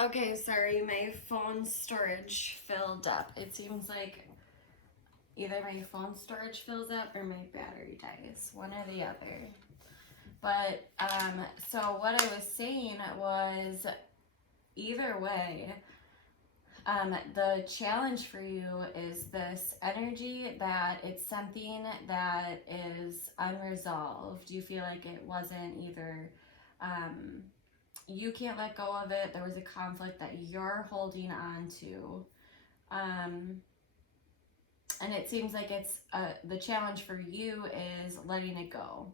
Okay, sorry, my phone storage filled up. It seems like either my phone storage fills up or my battery dies, one or the other. But so what I was saying was either way, the challenge for you is this energy that it's something that is unresolved. You feel like it wasn't either, you can't let go of it. There was a conflict that you're holding on to. Um, and it seems like it's the challenge for you is letting it go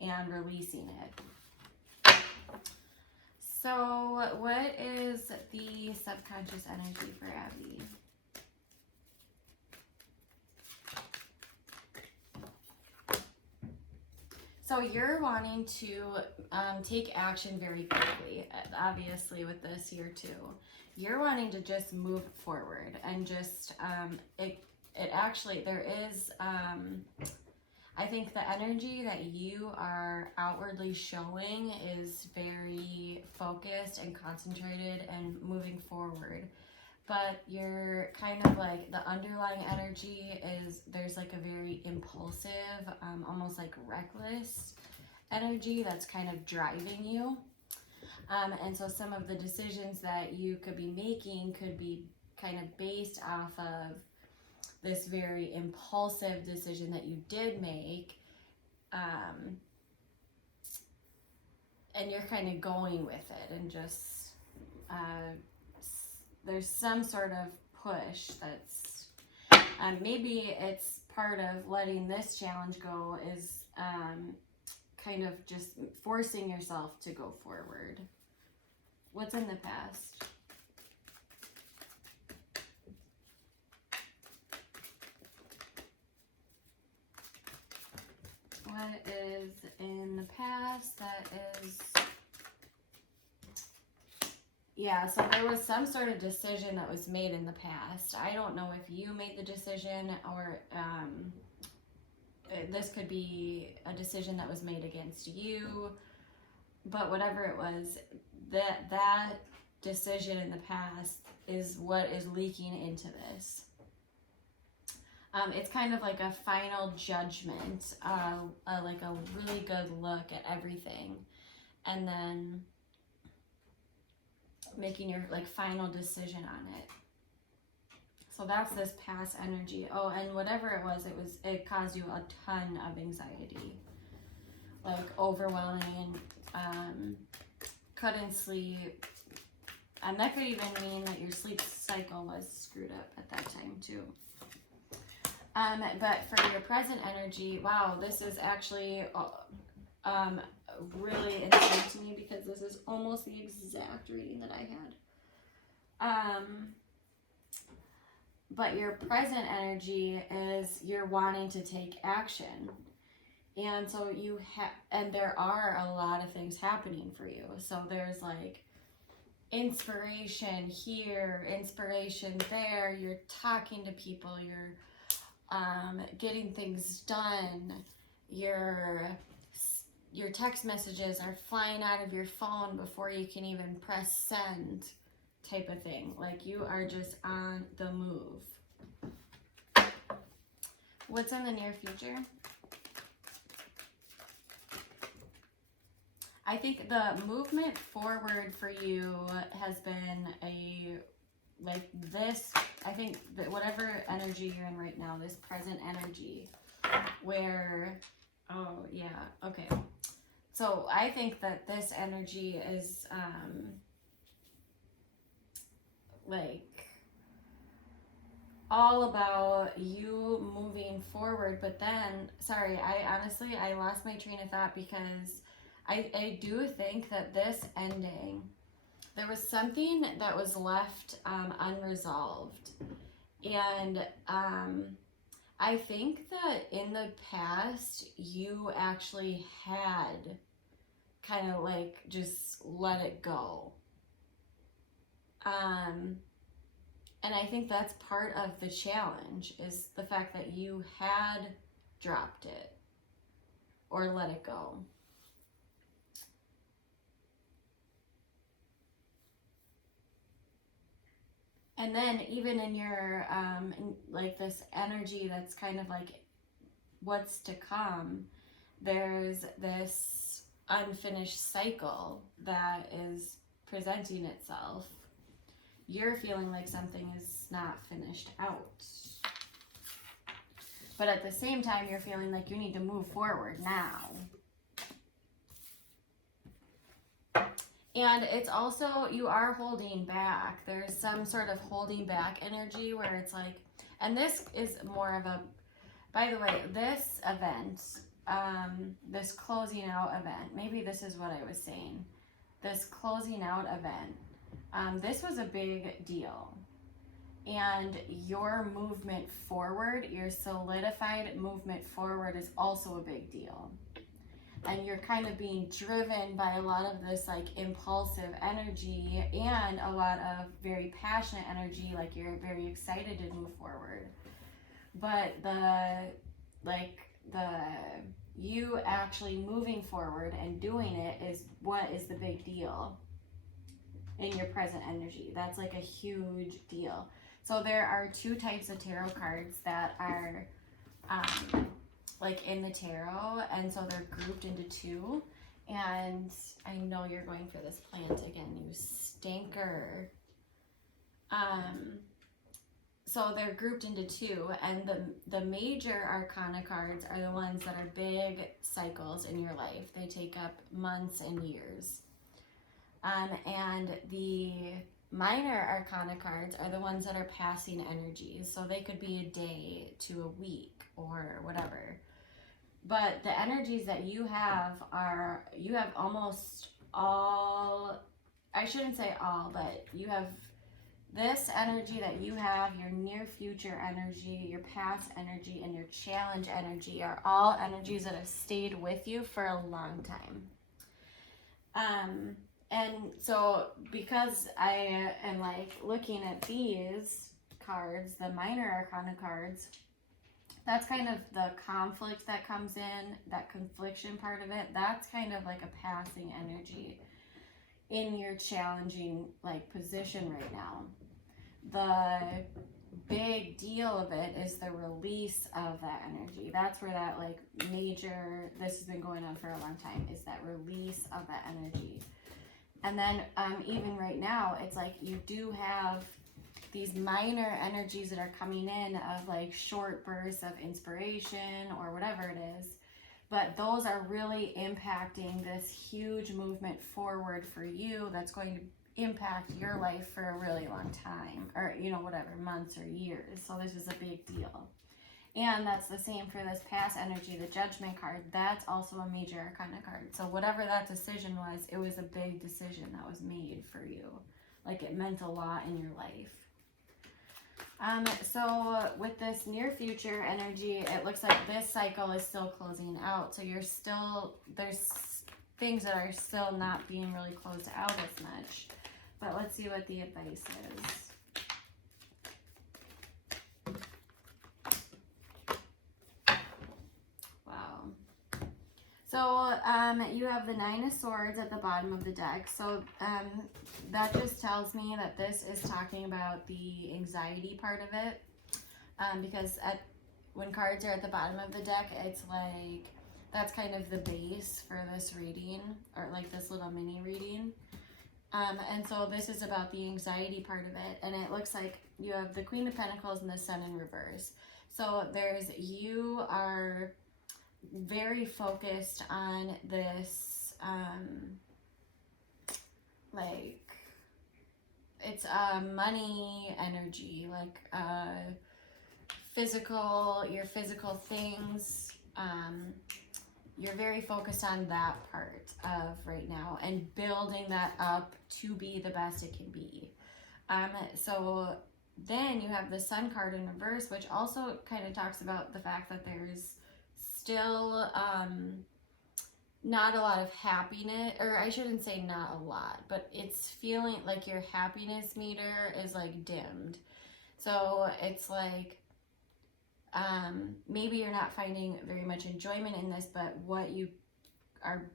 and releasing it. So, what is the subconscious energy for Abby? So you're wanting to take action very quickly, obviously with this here too. You're wanting to just move forward and just, it actually, there is, I think the energy that you are outwardly showing is very focused and concentrated and moving forward. But you're kind of like the underlying energy is there's like a very impulsive, almost like reckless energy that's kind of driving you. And so some of the decisions that you could be making could be kind of based off of this very impulsive decision that you did make. And you're kind of going with it and just there's some sort of push that's maybe it's part of letting this challenge go is kind of just forcing yourself to go forward. What's in the past? What is in the past that is... Yeah, so there was some sort of decision that was made in the past. I don't know if you made the decision or this could be a decision that was made against you, but whatever it was, that decision in the past is what is leaking into this. It's kind of like a final judgment, like a really good look at everything, and then making your like final decision on it. So that's this past energy. Oh, and whatever it caused you a ton of anxiety, like overwhelming, couldn't sleep, and that could even mean that your sleep cycle was screwed up at that time too. But for your present energy, wow, this is actually really interesting to me because this is almost the exact reading that I had. But your present energy is you're wanting to take action. And so and there are a lot of things happening for you. So there's like inspiration here, inspiration there. You're talking to people, you're getting things done. Your text messages are flying out of your phone before you can even press send, type of thing. Like you are just on the move. What's in the near future? I think the movement forward for you has been I think that whatever energy you're in right now, this present energy, where, oh yeah, okay. So I think that this energy is like all about you moving forward, but then, sorry, I lost my train of thought because I do think that this ending, there was something that was left unresolved. And I think that in the past, you actually had kind of like just let it go. And I think that's part of the challenge is the fact that you had dropped it or let it go. And then even in your, like this energy that's kind of like what's to come, there's this unfinished cycle that is presenting itself. You're feeling like something is not finished out. But at the same time, you're feeling like you need to move forward now. And it's also, you are holding back. There's some sort of holding back energy where it's like, and this is more of a, by the way, this event, this closing out event, maybe this is what I was saying. This closing out event, this was a big deal. And your movement forward, your solidified movement forward is also a big deal. And you're kind of being driven by a lot of this like impulsive energy and a lot of very passionate energy, like you're very excited to move forward. But you actually moving forward and doing it is what is the big deal in your present energy. That's like a huge deal. So there are two types of tarot cards that are like in the tarot, and so they're grouped into two. And I know you're going for this plant again, you stinker. So they're grouped into two, and the major arcana cards are the ones that are big cycles in your life. They take up months and years. And the minor arcana cards are the ones that are passing energies. So they could be a day to a week or whatever. But the energies that you have almost all, I shouldn't say all, but you have this energy that you have, your near future energy, your past energy, and your challenge energy are all energies that have stayed with you for a long time. And so because I am like looking at these cards, the minor arcana cards, that's kind of the conflict that comes in, that confliction part of it. That's kind of like a passing energy in your challenging like position right now. The big deal of it is the release of that energy. That's where that like major, this has been going on for a long time, is that release of that energy. And then even right now, it's like you do have these minor energies that are coming in of like short bursts of inspiration or whatever it is. But those are really impacting this huge movement forward for you that's going to impact your life for a really long time, or whatever, months or years. So this is a big deal. And that's the same for this past energy, the Judgment card. That's also a major arcana card. So whatever that decision was, it was a big decision that was made for you. Like it meant a lot in your life. So with this near future energy, it looks like this cycle is still closing out. So there's things that are still not being really closed out as much. But let's see what the advice is. So you have the Nine of Swords at the bottom of the deck. So that just tells me that this is talking about the anxiety part of it. Because when cards are at the bottom of the deck, it's like, that's kind of the base for this reading, or like this little mini reading. And so this is about the anxiety part of it. And it looks like you have the Queen of Pentacles and the Sun in reverse. So you are very focused on this, like, it's a money energy, like your physical things. You're very focused on that part of right now and building that up to be the best it can be. So then you have the Sun card in reverse, which also kind of talks about the fact that there's still not a lot of happiness, or I shouldn't say not a lot, but it's feeling like your happiness meter is like dimmed. So it's like maybe you're not finding very much enjoyment in this, but what you are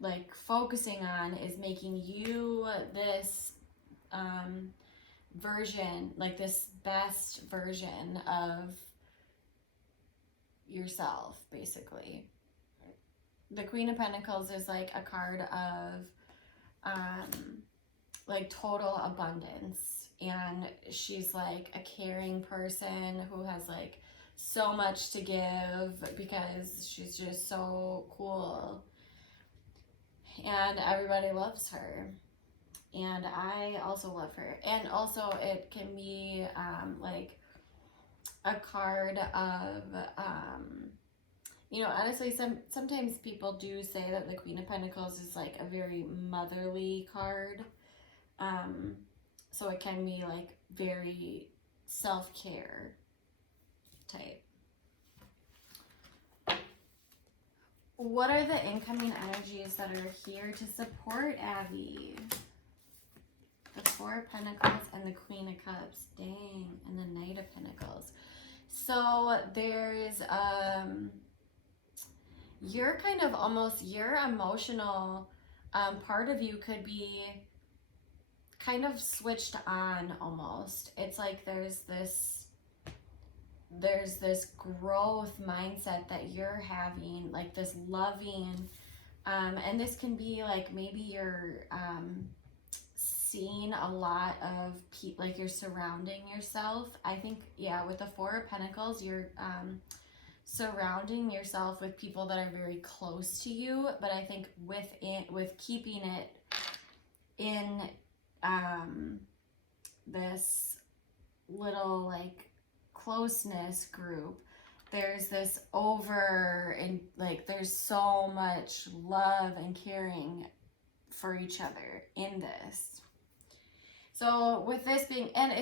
like focusing on is making you this version, like this best version of yourself, basically. The Queen of Pentacles is like a card of like total abundance, and she's like a caring person who has like so much to give because she's just so cool and everybody loves her, and I also love her. And also it can be like a card of you know, honestly, sometimes people do say that the Queen of Pentacles is like a very motherly card. So it can be like very self-care type. What are the incoming energies that are here to support Abby? The Four of Pentacles and the Queen of Cups. Dang. And the Knight of Pentacles. So there's you're kind of almost, your emotional part of you could be kind of switched on almost. It's like there's this growth mindset that you're having, like this loving, and this can be like maybe you're seeing a lot of people, like you're surrounding yourself. I think, yeah, with the Four of Pentacles, you're surrounding yourself with people that are very close to you, but I think with keeping it in this little like closeness group, there's this and like there's so much love and caring for each other in this. So with this being, and